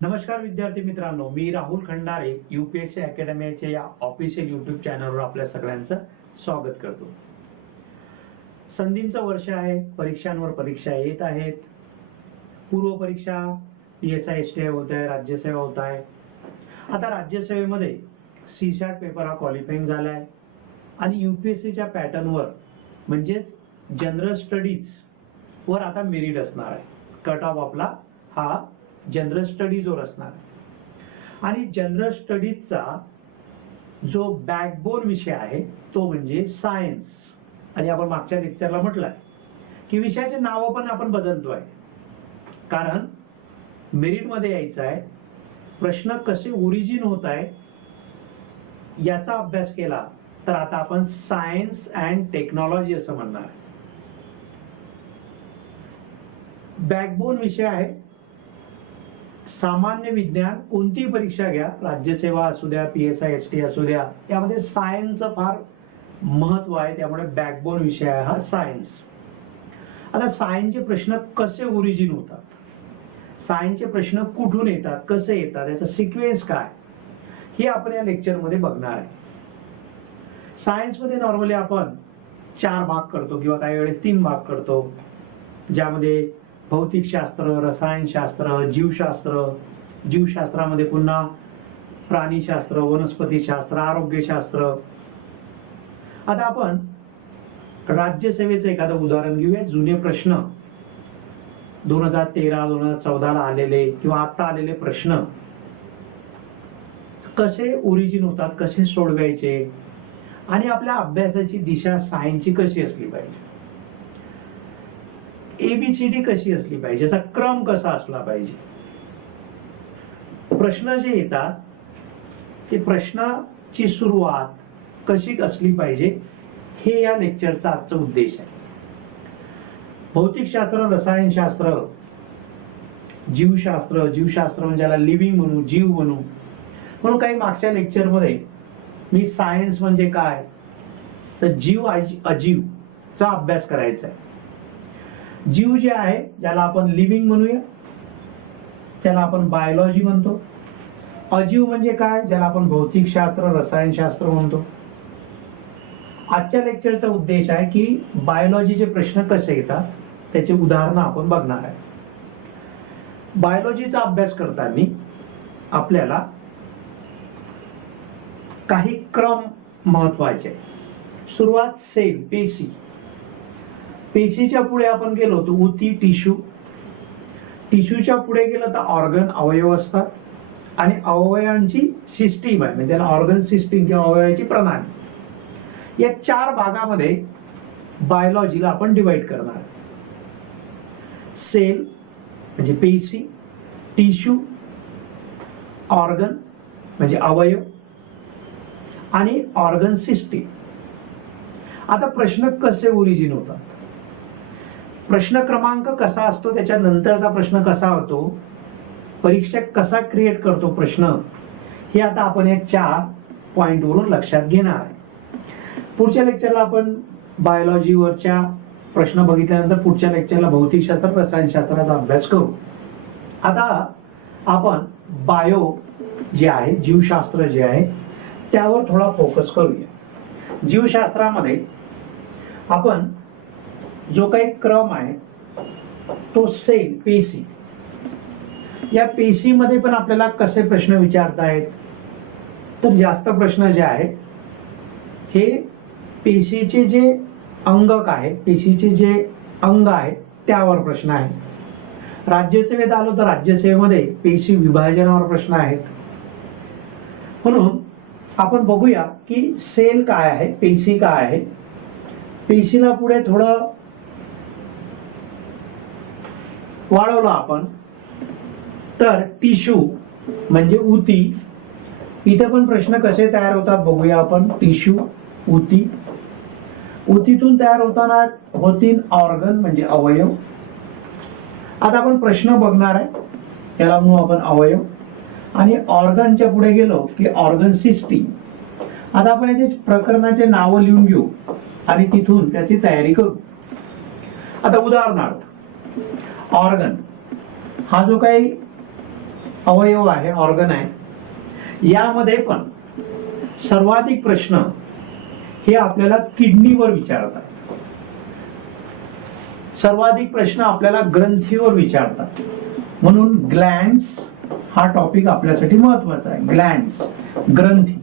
नमस्कार विद्यार्थी मित्रांनो, मी राहुल खंडारे UPSC अकॅडमीच्या या ऑफिशियल युट्यूब चॅनलवर आपल्या सगळ्यांचं स्वागत करतो. संधींचं वर्ष आहे, परीक्षांवर परीक्षा येत आहेत. पूर्व परीक्षा PSI STI होत आहे, राज्यसेवा होत आहे. आता राज्यसेवेमध्ये CSAT पेपर हा क्वालिफाईंग झालाय आणि UPSCच्या पॅटर्नवर म्हणजेच जनरल स्टडीज वर आता मेरिट असणार आहे. कट ऑफ आपला हा जनरल स्टडीजवर असणार आणि जनरल स्टडीजचा जो बॅकबोन विषय आहे तो म्हणजे सायन्स. आणि आपण मागच्या लेक्चरला म्हटलंय की विषयाचे नाव पण आपण बदलतोय, कारण मेरिट मध्ये यायचं आहे. प्रश्न कसे ओरिजिन होत आहे याचा अभ्यास केला तर आता आपण सायन्स अँड टेक्नॉलॉजी असं म्हणणार. बॅकबोन विषय आहे. सामान्य विज्ञान कोणती परीक्षा घ्या, राज्यसेवा असू द्या, PSI STI असू द्या, यामध्ये सायन्सचं फार महत्व आहे. त्यामुळे बॅकबोन विषय आहे हा सायन्स. आता सायन्सचे प्रश्न कसे ओरिजिन होतात, सायन्सचे प्रश्न कुठून येतात, कसे येतात, याचा सिक्वेन्स काय, हे आपण या लेक्चरमध्ये बघणार आहे. सायन्समध्ये नॉर्मली आपण 4 भाग करतो किंवा काही वेळेस 3 भाग करतो, ज्यामध्ये भौतिकशास्त्र, रसायनशास्त्र, जीवशास्त्र, जीवशास्त्रामध्ये पुन्हा प्राणीशास्त्र, वनस्पतीशास्त्र, आरोग्यशास्त्र. आता आपण राज्यसेवेचं एखादं उदाहरण घेऊया. जुने प्रश्न 2013, 2014 आलेले किंवा आता आलेले प्रश्न कसे ओरिजिन होतात, कसे सोडवायचे आणि आपल्या अभ्यासाची दिशा सायन्सची कशी असली पाहिजे, ABCD कशी असली पाहिजे, याचा क्रम कसा असला पाहिजे. प्रश्न जे येतात ते प्रश्नाची सुरुवात कशी असली पाहिजे हे या लेक्चरचा आजचा उद्देश आहे. भौतिकशास्त्र, रसायनशास्त्र, जीवशास्त्र, जीवशास्त्र म्हणजे याला लिव्हिंग म्हणू, जीव म्हणू. म्हणून काही मागच्या लेक्चरमध्ये मी सायन्स म्हणजे काय तर जीव अजीवचा अभ्यास करायचा आहे. जीव जे आहे ज्याला आपण लिव्हिंग म्हणूया, त्याला आपण बायोलॉजी म्हणतो. अजीव म्हणजे काय, ज्याला आपण भौतिकशास्त्र, रसायनशास्त्र म्हणतो. आजच्या लेक्चरचा उद्देश आहे की बायोलॉजीचे प्रश्न कसे येतात त्याचे उदाहरणं आपण बघणार आहे. बायोलॉजीचा अभ्यास करताना आपल्याला काही क्रम महत्वाचे. सुरुवात सेल, पेशी. पेशीच्या पुढे आपण गेलो तर उती, टिश्यू. टिश्यूच्या पुढे गेलं तर ऑर्गन, अवयव असतात. आणि अवयवांची सिस्टीम आहे, म्हणजे त्याला ऑर्गन सिस्टीम किंवा अवयवाची प्रणाली. या 4 भागामध्ये बायोलॉजीला आपण डिवाइड करणार. सेल म्हणजे पेशी, टिश्यू, ऑर्गन म्हणजे अवयव आणि ऑर्गन सिस्टीम. आता प्रश्न कसे ओरिजिन होतात, प्रश्न क्रमांक कसा असतो, त्याच्या नंतरचा प्रश्न कसा होतो, परीक्षक कसा क्रिएट करतो प्रश्न, हे आता आपण या 4 पॉइंटवरून लक्षात घेणार आहे. पुढच्या लेक्चरला आपण बायोलॉजीवरच्या प्रश्न बघितल्यानंतर पुढच्या लेक्चरला भौतिकशास्त्र, रसायनशास्त्राचा अभ्यास करू. आता आपण बायो जे आहे, जीवशास्त्र जे आहे त्यावर थोडा फोकस करूया. जीवशास्त्रामध्ये आपण जो काही क्रम आहे तो सेल, पेशी. या पेशीमध्ये पण आपल्याला कसे प्रश्न विचारतायत तर जास्त प्रश्न जे आहेत हे पेशीचे जे अंगक आहे, पेशीचे जे अंग आहे त्यावर प्रश्न आहे. राज्यसेवेत आलो तर राज्यसेवेमध्ये पेशी विभाजनावर प्रश्न आहेत. म्हणून आपण बघूया की सेल काय आहे, पेशी काय आहे. पेशीला पुढे थोडं वाढवलं आपण तर टिश्यू म्हणजे उती. इथे पण प्रश्न कसे तयार होतात बघूया आपण. टिश्यू, उती. उतीतून तयार होतील ऑर्गन म्हणजे अवयव. आता आपण प्रश्न बघणार आहे, याला म्हणू आपण अवयव. आणि ऑर्गनच्या पुढे गेलो की ऑर्गन सिस्टीम. आता आपण याचे प्रकरणाचे नाव लिहून घेऊ आणि तिथून त्याची तयारी करू. आता उदाहरणार्थ ऑर्गन हा जो काही अवयव आहे, ऑर्गन आहे. यामध्ये पण सर्वाधिक प्रश्न हे आपल्याला किडनीवर विचारतात. सर्वाधिक प्रश्न आपल्याला ग्रंथीवर विचारतात. म्हणून ग्लँड्स हा टॉपिक आपल्यासाठी महत्वाचा आहे. ग्लँड्स, ग्रंथी.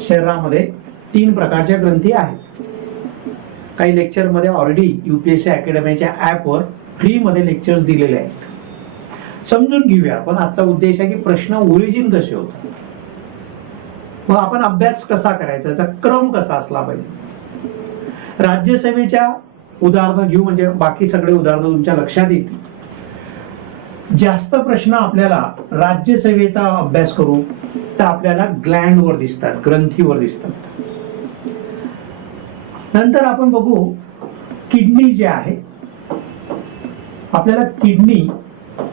शरीरामध्ये 3 प्रकारच्या ग्रंथी आहेत. काही लेक्चर मध्ये ऑलरेडी UPSC अकॅडमीच्या ऍपवर फ्री मध्ये लेक्चर्स दिलेले आहेत. समजून घेऊया आपण. आजचा उद्देश आहे की प्रश्न ओरिजिन कसे होतात, मग आपण अभ्यास कसा करायचा, याचा क्रम कसा असला पाहिजे. राज्यसेवेच्या उदाहरणं घेऊ, म्हणजे बाकी सगळे उदाहरणं तुमच्या लक्षात येतील. जास्त प्रश्न आपल्याला राज्यसेवेचा अभ्यास करू तर आपल्याला ग्लँडवर दिसतात, ग्रंथीवर दिसतात. नंतर आपण बघू किडनी जे आहे, आपल्याला किडनी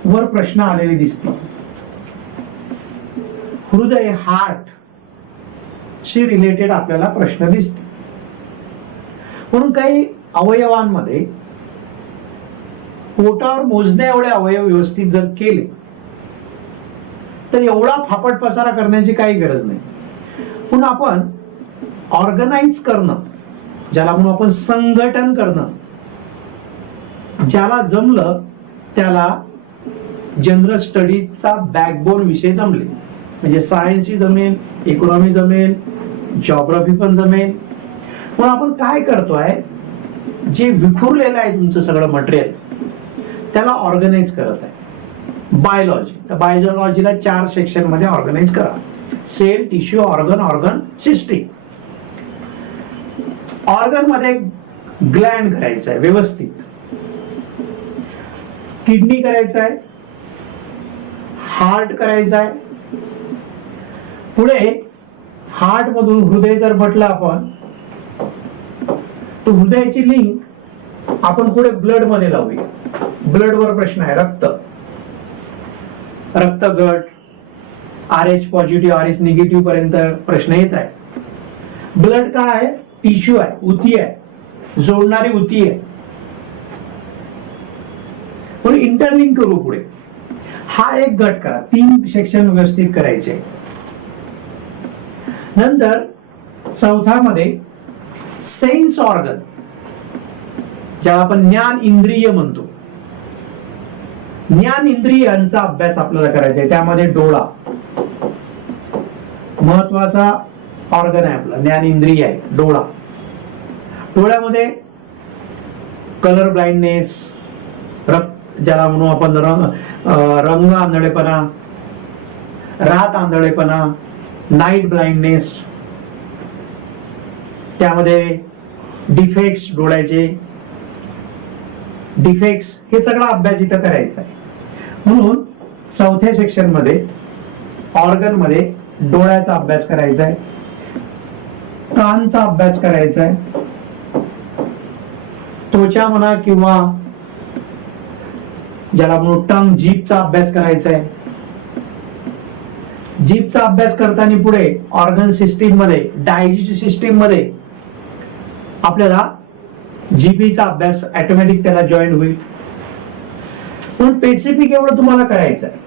वर प्रश्न आलेले दिसतील. हृदय, हार्ट शी रिलेटेड आपल्याला प्रश्न दिसतील. म्हणून काही अवयवांमध्ये पोटावर मोजण्या एवढे अवयव व्यवस्थित जर केले तर एवढा फापट पसारा करण्याची काही गरज नाही. पण आपण ऑर्गनाइज करणं, ज्याला म्हणून आपण संघटन करणं, ज्याला जमलं त्याला जनरल स्टडीजचा बॅकबोन विषय जमले. म्हणजे सायन्सही जमेल, इकॉनॉमी जमेल, जॉग्राफी पण जमेल. पण आपण काय करतोय, जे विखुरलेलं आहे तुमचं सगळं मटेरियल त्याला ऑर्गनाइज करत आहे. बायोलॉजी, तर बायोलॉजीला 4 सेक्शन मध्ये ऑर्गनाइज करा. Cell, tissue, organ system. Organ मध्ये ग्लँड करायचं आहे व्यवस्थित, किडनी करायचं आहे, हार्ट करायचं आहे. पुढे हार्ट मधून हृदय जर म्हटलं आपण, तो हृदयाची लिंक आपण पुढे ब्लड मध्ये लावूया. ब्लड वर प्रश्न आहे. रक्तगट, RH पॉझिटिव्ह, RH निगेटिव्ह पर्यंत प्रश्न येत आहे. ब्लड काय आहे? टिश्यू आहे, उती आहे, जोडणारी उती आहे. पण इंटरलिंक करू पुढे. हा एक गट करा. 3 सेक्शन व्यवस्थित करायचे. नंतर चौथा मध्ये सेन्स ऑर्गन, ज्याला आपण ज्ञान इंद्रिय म्हणतो. ज्ञान इंद्रियांचा अभ्यास आपल्याला करायचा आहे. त्यामध्ये डोळा महत्वाचा ऑर्गन आहे आपला, ज्ञान इंद्रिय आहे डोळा. डोळ्यामध्ये कलर ब्लाइंडनेस, ज्याला म्हणू आपण रंग आंधळेपणा, रात आंधळेपणा, नाईट ब्लाइंडनेस, त्यामध्ये डिफेक्ट्स, डोळ्याचे डिफेक्ट्स, हे सगळा अभ्यास इथं करायचा आहे. म्हणून चौथ्या सेक्शन मध्ये ऑर्गन मध्ये डोळ्याचा अभ्यास करायचा आहे, कानचा अभ्यास करायचा आहे, त्वचा म्हणा किंवा ज्याला म्हणून टंग, जीभचा अभ्यास करायचा आहे. जीभचा अभ्यास करताना पुढे ऑर्गन सिस्टीम मध्ये, डायजेस्टिव्ह सिस्टीम मध्ये आपल्याला जीबीचा अभ्यास ऑटोमॅटिक त्याला जॉईन होईल. पण स्पेसिफिक एवढं तुम्हाला करायचं आहे.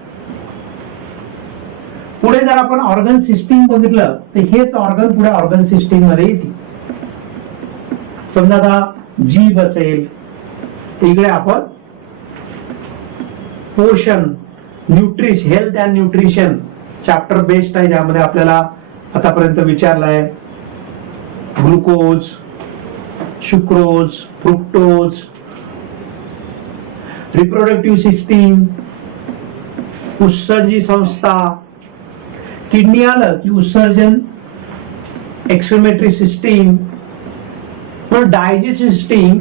पुढे जर आपण ऑर्गन सिस्टीम बघितलं तर हेच ऑर्गन पुढे ऑर्गन सिस्टीम मध्ये येते. समजा आता जीभ असेल तर इकडे आपण पोषण, nutrition, health and nutrition chapter based आहे, ज्यामध्ये आपल्याला आतापर्यंत विचारलाय glucose, sucrose, fructose, reproductive system, उत्सर्जी संस्था. किडनी आलं की उत्सर्जन, एक्सक्रिमेटरी सिस्टीम, डायजेस्टिव्ह सिस्टीम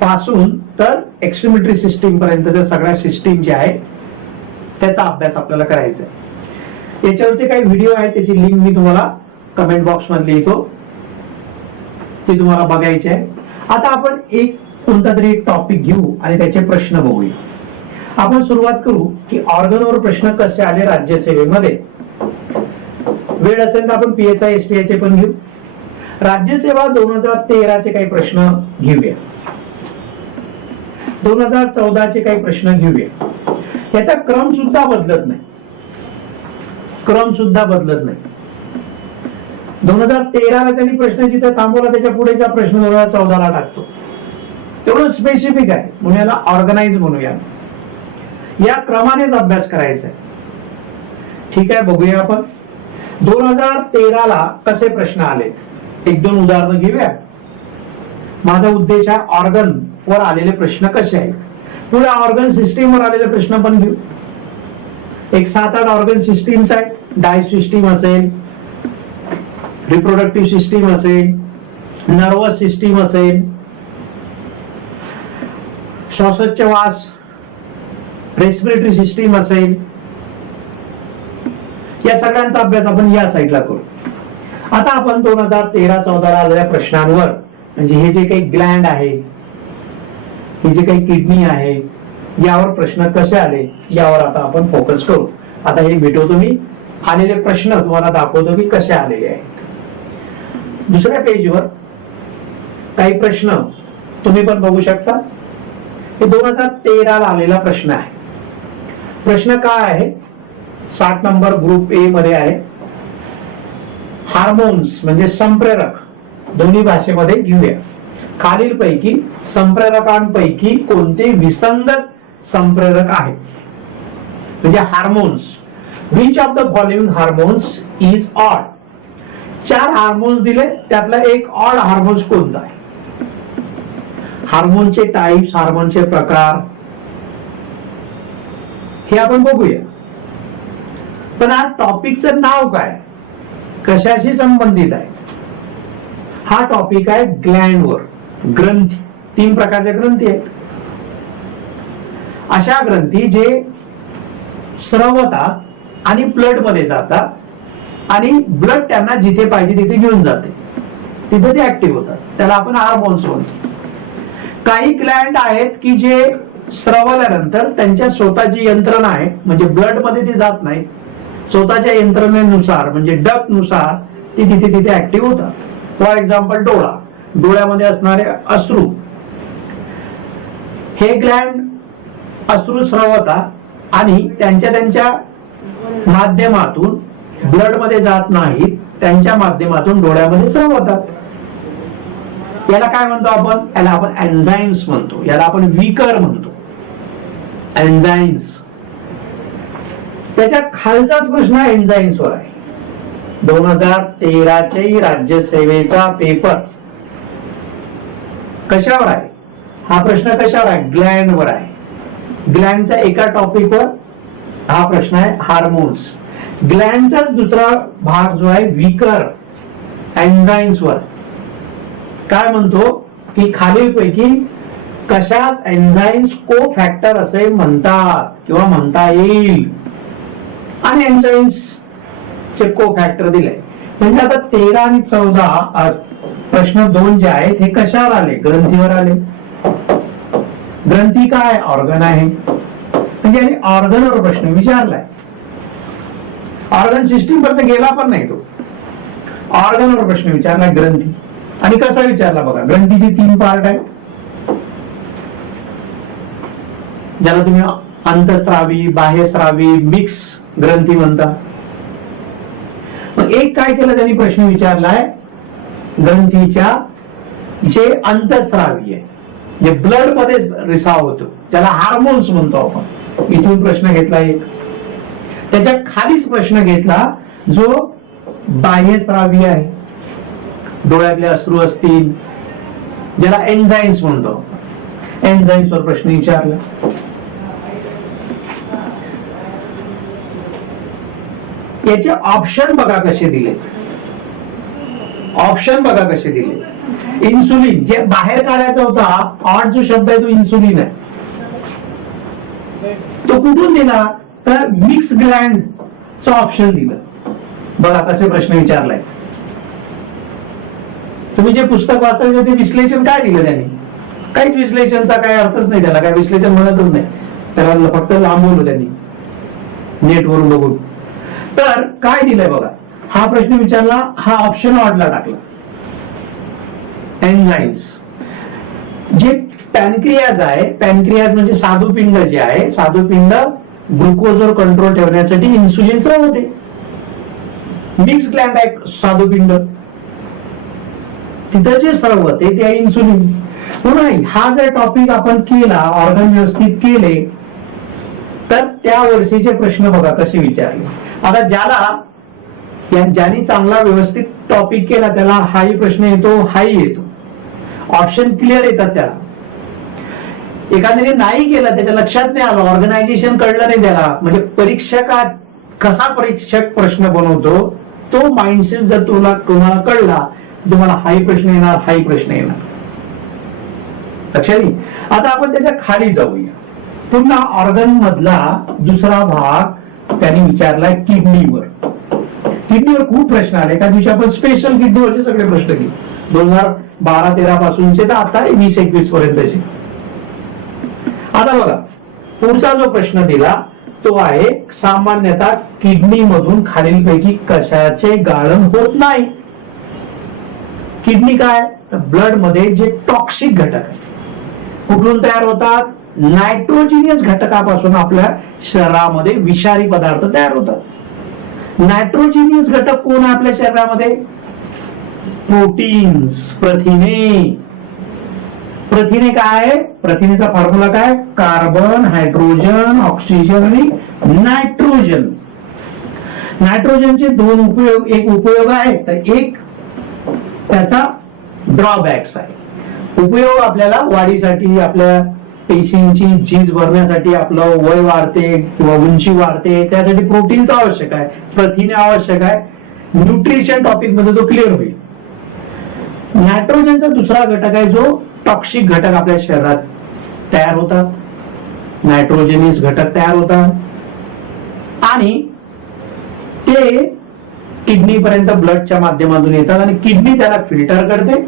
पासून तर एक्सक्रिमेटरी सिस्टीम पर्यंतच्या सगळ्या सिस्टीम जे आहे त्याचा अभ्यास आपल्याला करायचा आहे. याच्यावरचे काही व्हिडिओ आहेत, त्याची लिंक मी तुम्हाला कमेंट बॉक्स मध्ये लिहितो, ते तुम्हाला बघायचे आहे. आता आपण एक कोणता तरी एक टॉपिक घेऊ आणि त्याचे प्रश्न बघूया. आपण सुरुवात करू की ऑर्गनवर प्रश्न कसे आले राज्यसेवेमध्ये. वेळ असेल तर आपण PSI STI चे पण घेऊ. राज्यसेवा 2013 चे काही प्रश्न घेऊया, 2014 चे काही प्रश्न घेऊया. याचा क्रम सुद्धा बदलत नाही, क्रम सुद्धा बदलत नाही. 2013ला त्यांनी प्रश्न जिथे थांबवला त्याच्या पुढेचा प्रश्न 2014ला टाकतो. एवढं स्पेसिफिक आहे म्हणून याला ऑर्गनाइज म्हणूया. या क्रमानेच अभ्यास करायचा आहे. ठीक आहे, बघूया आपण 2013ला कसे प्रश्न आले. एक दोन उदाहरणं घेऊया. माझा उद्देश आहे ऑर्गन वर आलेले प्रश्न कसे आहेत. पुढे ऑर्गन सिस्टीम वर आलेले प्रश्न पण घेऊ. एक 7-8 ऑर्गन सिस्टीम्स आहेत. डाय सिस्टीम असेल, रिप्रोडक्टिव्ह सिस्टीम असेल, नर्वस सिस्टीम असेल, श्वासोच्छवास रेस्पिरेटरी सिस्टीम असेल, या सगळ्यांचा अभ्यास आपण या साईडला करू. आता आपण 2013-14 आलेल्या प्रश्नांवर, म्हणजे हे जे काही ग्लँड आहे, हे जे काही किडनी आहे, यावर प्रश्न कसे आले यावर आता आपण फोकस करू. आता हे भेटवतो मी आलेले प्रश्न तुम्हाला दाखवतो की कसे आलेले आहेत. दुसऱ्या पेजवर काही प्रश्न तुम्ही पण बघू शकता. हे 2013ला आलेला प्रश्न आहे. प्रश्न काय आहे, 60 नंबर ग्रुप ए मध्ये आहे. हार्मोन्स म्हणजे संप्रेरक, दोन्ही भाषेमध्ये घेऊया. खालीलपैकी संप्रेरकांपैकी कोणते विसंगत संप्रेरक आहेत. म्हणजे hormones, which of the following hormones is odd. 4 hormones दिले, त्यातला एक ऑड हार्मोन्स कोणता आहे. हार्मोनचे टाइप्स, हार्मोनचे प्रकार हे आपण बघूया. पण हा टॉपिकचं नाव काय, कशाशी संबंधित आहे. हा टॉपिक आहे ग्लँडवर, ग्रंथी. 3 प्रकारच्या ग्रंथी आहेत. अशा ग्रंथी जे स्रवतात आणि ब्लड मध्ये जातात आणि ब्लड त्यांना जिथे पाहिजे तिथे घेऊन जाते, तिथे ते ऍक्टिव्ह होतात. त्याला आपण हार्मोन्स म्हणतो. काही ग्लँड आहेत की जे स्रवल्यानंतर त्यांच्या स्वतःची यंत्रणा आहे, म्हणजे ब्लड मध्ये ते जात नाही, स्वतःच्या यंत्रणेनुसार म्हणजे डक्ट नुसार ते तिथे ऍक्टिव्ह होतात. फॉर एक्झाम्पल डोळा, डोळ्यामध्ये असणारे अश्रू, हे ग्लँड अश्रू स्रवतात आणि त्यांच्या माध्यमातून ब्लड मध्ये जात नाहीत, त्यांच्या माध्यमातून डोळ्यामध्ये स्रवतात. याला काय म्हणतो आपण, याला आपण एन्झाइम्स म्हणतो, याला आपण विकर म्हणतो, एन्झाइम्स. त्याच्या खालचाच प्रश्न एन्झाइम्स वर आहे. 2013चे राज्यसेवेचा पेपर कशावर आहे. हा प्रश्न कशावर आहे, ग्लँडवर आहे. ग्लँडचा एका टॉपिकवर हा प्रश्न आहे, हार्मोन्स. ग्लँडचाच दुसरा भाग जो आहे विकर, एन्झाइम्स वर. काय म्हणतो की खालीलपैकी कशास एन्झाइम्स को फॅक्टर असे म्हणतात किंवा म्हणता येईल. आणि एन्झाइम्स चे को फॅक्टर दिले. म्हणजे आता 13 आणि 14 प्रश्न 2 जे आहेत हे कशावर आले, ग्रंथीवर आले. ग्रंथी काय, ऑर्गन आहे. म्हणजे ऑर्गनवर प्रश्न विचारलाय. ऑर्गन सिस्टीम पर्यंत गेला पण नाही तो, ऑर्गनवर प्रश्न विचारला ग्रंथी. आणि कसा विचारला बघा. ग्रंथीचे 3 पार्ट आहेत, ज्याला तुम्ही अंतस्रावी, बाह्यस्रावी, मिक्स ग्रंथी म्हणता. मग एक काय केलं त्यांनी, प्रश्न विचारलाय ग्रंथीच्या जे अंतस्रावी आहे, जे ब्लड मध्ये रिसाव होतो, ज्याला हार्मोन्स म्हणतो आपण. इथून प्रश्न घेतला एक. त्याच्या खालीच प्रश्न घेतला जो बाह्यस्रावी आहे, डोळ्यातले अश्रू असतील, ज्याला एन्झाइम्स म्हणतो. एन्झाइम्स वर प्रश्न विचारला. याचे ऑप्शन बघा कसे दिले. ऑप्शन बघा कसे दिले. इन्सुलिन जे बाहेर काढायचा होता, ऑड जो शब्द आहे तो इन्सुलिन आहे. तो कुठून दिला, तर मिक्स ग्लँड चं ऑप्शन दिलं. बघा कसे प्रश्न विचारलाय. तुम्ही जे पुस्तक वाचताय ते विश्लेषण काय दिलं त्यांनी, काहीच विश्लेषणचा काही अर्थच नाही, त्याला काय विश्लेषण म्हणतच नाही, त्याला फक्त लांबवलं त्यांनी नेटवरून बघून. तर काय दिलंय बघा. हा प्रश्न विचारला, हा ऑप्शन ऑडला टाकला. एन्झाइम्स जे पॅनक्रियाज आहे, पॅनक्रियाज म्हणजे साधुपिंड जे आहे, साधुपिंड ग्लुकोजवर कंट्रोल ठेवण्यासाठी इन्सुलिन स्रावते. मिक्स ग्लँड आहे स्वादुपिंड, तिथं जे स्रावते ते इन्सुलिन. म्हणून हा जर टॉपिक आपण केला, ऑर्गन व्यवस्थित केले, तर त्या वर्षीचे प्रश्न बघा कसे विचारले. आता ज्याने चांगला व्यवस्थित टॉपिक केला त्याला हाही प्रश्न येतो, हाही येतो, ऑप्शन क्लिअर येतात त्याला. एखाद्याने नाही केलं, त्याच्या लक्षात नाही आलं, ऑर्गनायझेशन कळलं नाही त्याला, म्हणजे परीक्षकात कसा परीक्षक प्रश्न बनवतो तो माइंडसेट जर तुम्हाला कळला, तुम्हाला हाही प्रश्न येणार, हाही प्रश्न येणार. लक्षात येईल. आता आपण त्याच्या खाली जाऊया. पुन्हा ऑर्गन मधला दुसरा भाग त्यांनी विचारलाय किडनीवर. किडनीवर खूप प्रश्न आले. एका दिवशी आपण स्पेशल किडनीवरचे सगळे प्रश्न घेऊ, 2012-13 पासूनचे तर आता 20-21 पर्यंतचे. आता बघा, पुढचा जो प्रश्न दिला तो आहे सामान्यतः किडनी मधून खालीलपैकी कशाचे गाळण होत नाही. किडनी काय, ब्लड मध्ये जे टॉक्सिक घटक आहे कुठून तयार होतात, नायट्रोजिनियस घटकापासून आपल्या शरीरामध्ये विषारी पदार्थ तयार होतात. नायट्रोजिनियस घटक कोण आहे आपल्या शरीरामध्ये, प्रोटीन्स, प्रथिने. प्रथिने काय, प्रथिनेचा फॉर्म्युला काय, कार्बन, हायड्रोजन, ऑक्सिजन आणि नायट्रोजन. नायट्रोजनचे दोन उपयोग, एक उपयोग आहे तर एक त्याचा ड्रॉबॅक्स आहे. उपयोग आपल्याला वाढीसाठी, आपल्या पेशींची झीज भरण्यासाठी, आपलं वय वाढते किंवा उंची वाढते, त्यासाठी प्रोटीन्स आवश्यक आहे, प्रथिने आवश्यक आहे. न्यूट्रिशन टॉपिक मध्ये तो क्लिअर होईल. नायट्रोजनचा दुसरा घटक आहे जो टॉक्सिक घटक आपल्या शरीरात तयार होतात, नायट्रोजनियस घटक तयार होतात आणि ते किडनी पर्यंत ब्लडच्या माध्यमातून येतात आणि किडनी त्याला फिल्टर करते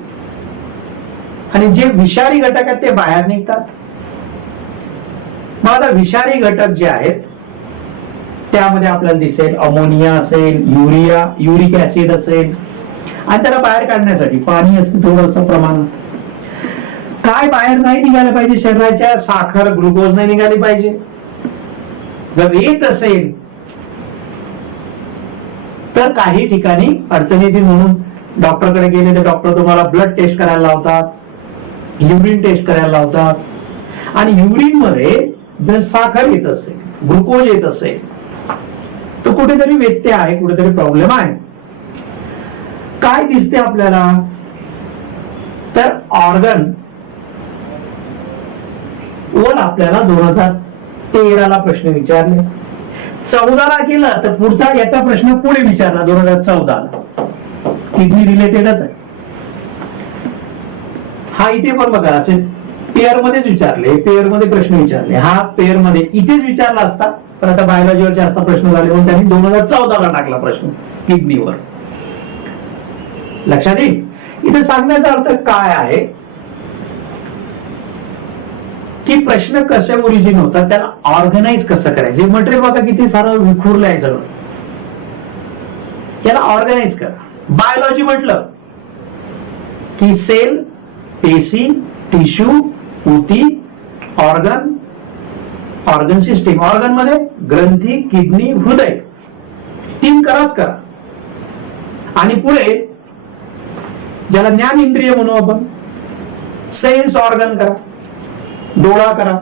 आणि जे विषारी घटक आहेत ते बाहेर निघतात. मग आता विषारी घटक जे आहेत त्यामध्ये आपल्याला दिसेल अमोनिया असेल, युरिक ऍसिड असेल आणि त्याला बाहेर काढण्यासाठी पाणी असते थोडंसं प्रमाणात. काय बाहेर नाही निघालं पाहिजे शरीराच्या, साखर, ग्लुकोज नाही निघाली पाहिजे. जर येत असेल तर काही ठिकाणी अडचणी येतील, म्हणून डॉक्टरकडे गेले तर डॉक्टर तुम्हाला ब्लड टेस्ट करायला लावतात, युरिन टेस्ट करायला लावतात आणि युरिन मध्ये जर साखर येत असेल, ग्लुकोज येत असेल तर कुठेतरी व्यत्यय आहे, कुठेतरी प्रॉब्लेम आहे. काय दिसते आपल्याला, तर ऑर्गन वर आपल्याला 2013ला प्रश्न विचारले, 14ला केलं तर पुढचा याचा प्रश्न पुढे विचारला 2014ला, किडनी रिलेटेडच आहे. हा इथे पण बघा असे पेअर मध्येच विचारले, पेअर मध्ये प्रश्न विचारले. हा पेअर मध्ये इथेच विचारला असता, पण आता बायोलॉजीवर जास्त प्रश्न झाले म्हणून त्यांनी 2014ला टाकला प्रश्न किडनीवर. लक्षात येईल. इथे सांगण्याचा अर्थ काय आहे की प्रश्न कसे ओरिजिन होतात, त्याला ऑर्गनाइज कसं करायचं. मटेरियल बघा किती सारं विखुरलं आहे सगळं, याला ऑर्गनाइज करा. बायोलॉजी म्हटलं की सेल, पेशी, टिश्यू, ऊती, ऑर्गन, ऑर्गन सिस्टीम. ऑर्गन मध्ये ग्रंथी, किडनी, हृदय, 3 कराच करा. आणि पुढे ज्याला ज्ञान इंद्रिय म्हणू आपण, सेन्स ऑर्गन करा, डोळा करा,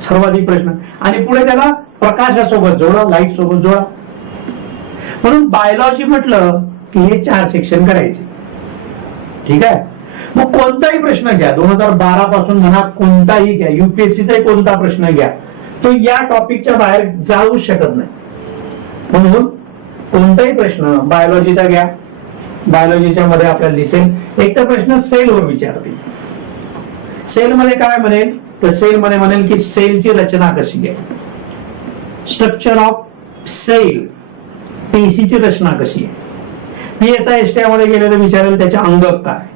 सर्वाधिक प्रश्न. आणि पुढे त्याला प्रकाशासोबत जोडा, लाईट सोबत जोडा. म्हणून बायोलॉजी म्हटलं की हे 4 सेक्शन करायचे. ठीक आहे. मग कोणताही प्रश्न घ्या, 2012 पासून म्हणा, कोणताही घ्या, युपीएससीचा कोणता प्रश्न घ्या, तो या टॉपिकच्या बाहेर जाऊ शकत नाही. म्हणून कोणताही प्रश्न बायोलॉजीचा घ्या, बायोलॉजीच्या मध्ये आपल्याला दिसेल एक तर प्रश्न सेलवर विचारतील. सेल मध्ये काय म्हणेल, तर सेल मध्ये म्हणेल की सेलची रचना कशी आहे, स्ट्रक्चर ऑफ सेल, पेशीची रचना कशी आहे. PSI मध्ये गेले तर विचारेल त्याचे अंग काय,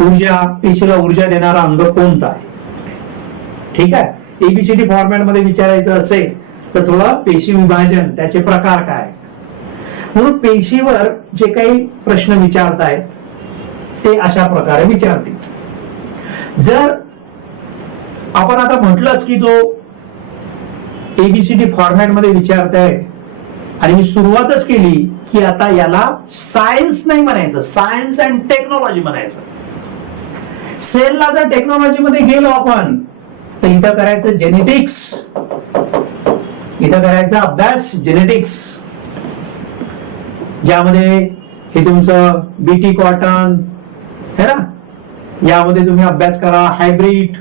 ऊर्जा, पेशीला ऊर्जा देणारा अंग कोणता आहे. ठीक आहे. ABCD फॉर्मॅट मध्ये विचारायचं असेल तर थोडं पेशी विभाजन, त्याचे प्रकार काय. म्हणून पेशीवर जे काही प्रश्न विचारतायत ते अशा प्रकारे विचारतील. जर आपण आता म्हटलंच की तो एबीसीडी फॉर्मॅट मध्ये विचारताय आणि मी सुरुवातच केली की आता याला सायन्स नाही म्हणायचं, सायन्स अँड टेक्नॉलॉजी म्हणायचं. सेलला जर टेक्नॉलॉजी मध्ये गेलो आपण तर इथं करायचं जेनेटिक्स, इथं करायचा अभ्यास जेनेटिक्स, ज्यामध्ये हे तुमचं बीटी कॉटन है ना, यामध्ये तुम्ही अभ्यास करा हायब्रिड,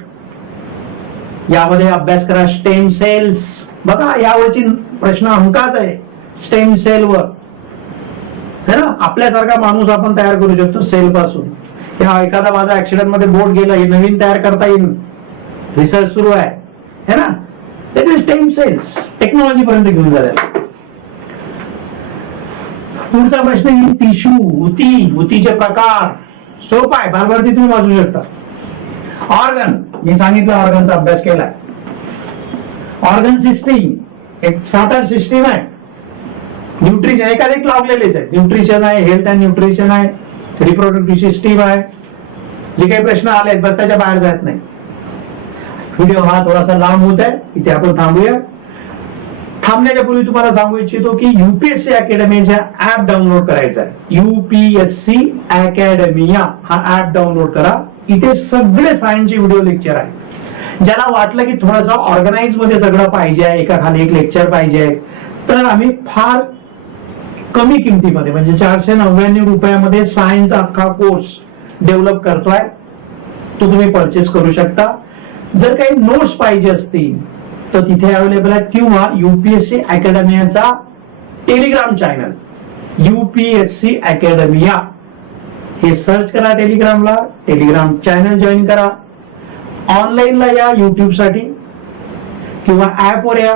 यामध्ये अभ्यास करा स्टेम सेल्स. बघा यावरची प्रश्न अंकाच आहे स्टेम सेल वर, है ना. आपल्यासारखा माणूस आपण तयार करू शकतो सेल पासून. एखादा माझा ऍक्सिडेंट मध्ये बोट गेला, हे नवीन तयार करता येईल, रिसर्च सुरू आहे, है ना. That is stem cells, technology पर्यंत घेऊन जायला. पुढचा प्रश्न येईल टिश्यू, उतीचे प्रकार. सोपा आहे, बारबारती तुम्ही वाचू शकता. ऑर्गन, मी सांगितलं ऑर्गनचा अभ्यास केलाय. ऑर्गन सिस्टीम एक 7-8 सिस्टीम आहे. न्यूट्रिशन एखादे लावलेलेच आहे. न्यूट्रिशन आहे, हेल्थ अँड न्यूट्रिशन आहे, रिप्रोडक्टिव्ह सिस्टीम आहे. जे काही प्रश्न आले बस त्याच्या बाहेर जात नाही. व्हिडिओ हा थोडासा लांब होत आहे, इथे आपण थांबूया. थांबण्याच्या पूर्वी तुम्हाला सांगू इच्छितो की युपीएससी अकॅडमीचा ऍप डाउनलोड करायचा आहे. युपीएससी अकॅडमिया हा ऍप डाउनलोड करा. इथे सगळे सायन्सचे व्हिडिओ लेक्चर आहे. ज्याला वाटलं की थोडासा ऑर्गनाइज मध्ये सगळं पाहिजे आहे, एका खाली एक लेक्चर पाहिजे आहे, तर आम्ही फार कमी किमतीमध्ये म्हणजे 499 रुपयामध्ये सायन्स अख्खा कोर्स डेव्हलप करतोय. तो तुम्ही परचेस करू शकता. जर काही नोट्स पाहिजे असतील तर तिथे अवेलेबल आहेत, किंवा युपीएससी अकॅडमियाचा टेलिग्राम चॅनल युपीएससी अकॅडमिया हे सर्च करा टेलिग्रामला, टेलिग्राम चॅनल जॉईन करा. ऑनलाईनला या युट्यूब साठी किंवा ऍप वर या.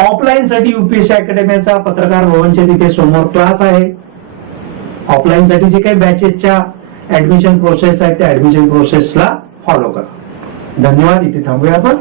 ऑफलाईन साठी युपीएससी अकॅडमीचा पत्रकार भवनच्या तिथे समोर क्लास आहे. ऑफलाईन साठी जे काही बॅचेसच्या ऍडमिशन प्रोसेस आहे त्या ऍडमिशन प्रोसेसला फॉलो करा. धन्यवाद. इथे थांबूया आपण.